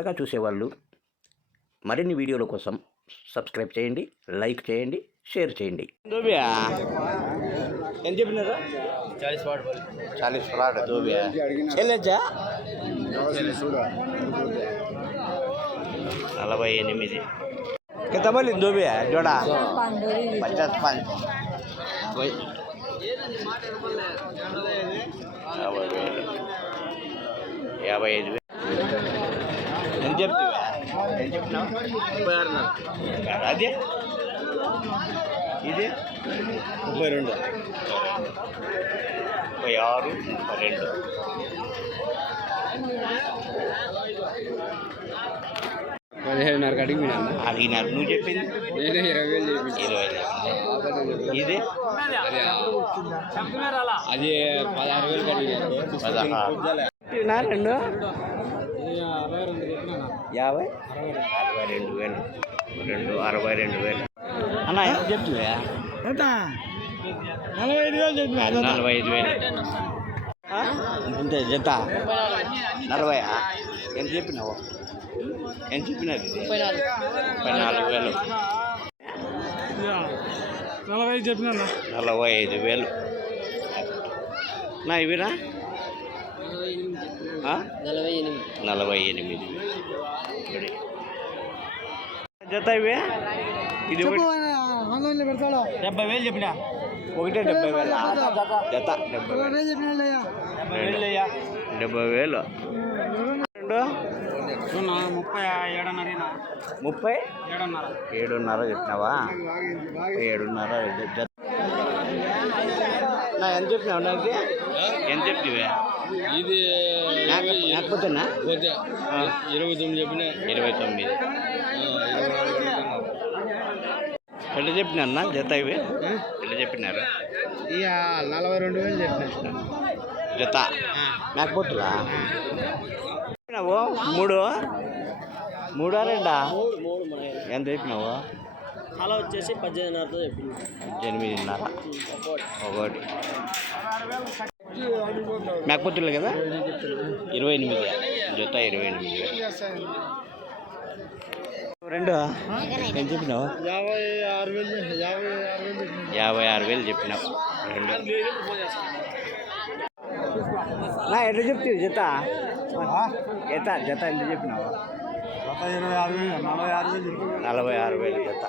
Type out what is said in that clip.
కొత్తగా చూసేవాళ్ళు మరిన్ని వీడియోల కోసం సబ్స్క్రైబ్ చేయండి, లైక్ చేయండి, షేర్ చేయండి. ఎంత చెప్పినారు? 40 ప్లాట్ దోబియా చెల్లెచ్చా 48 ఎంత మళ్ళీ దోబియా జోడా 55 ఎంత చెప్తావా? ఎంత చెప్పినావు? 36 అదే ఇది 32 36 32 17.5 అడిగినారు. నువ్వు చెప్పింది 20,000 ఇది అది 16,000 అడిగినారు. 16 రెండు 50 62,000 62,000 అన్న ఎంత చెప్తువా? 45,000 చెప్పిన 45,000 అంతే జత 40. ఎంత చెప్పినావు? ఎంత చెప్పినారు? ఇది 44,000 45 చెప్పిన 45,000 నా ఇవినా 48 జత ఇవే. ఇది 70,000 చెప్పిన ఒకటే 70,000 జత 70,000 70,000 రెండు 37.5 చెప్పినావా? 7.5 జత. నా ఎంత చెప్పినావు? నాకు ఎంత చెప్తివే? ఇది లేకపోతేనా 29 చెప్పిన 29 ఎట్లా చెప్పినా జత ఇవి ఎట్లా చెప్పినారు? ఇక 42,000 చెప్పిన జత మేకపోతులా చెప్పినావు? 3 2 ఎంత చెప్పినావు? అలా వచ్చేసి 18,500 చెప్పింది. 18.5 ఒకటి మేకపోతులు కదా 28 జత 28 రెండు ఎంత చెప్పినావు? 56,000 చెప్పినావు రెండు. నా ఎట్లా చెప్తావు జత? జత ఎంత చెప్పినావు? 46,000 46,000 జత.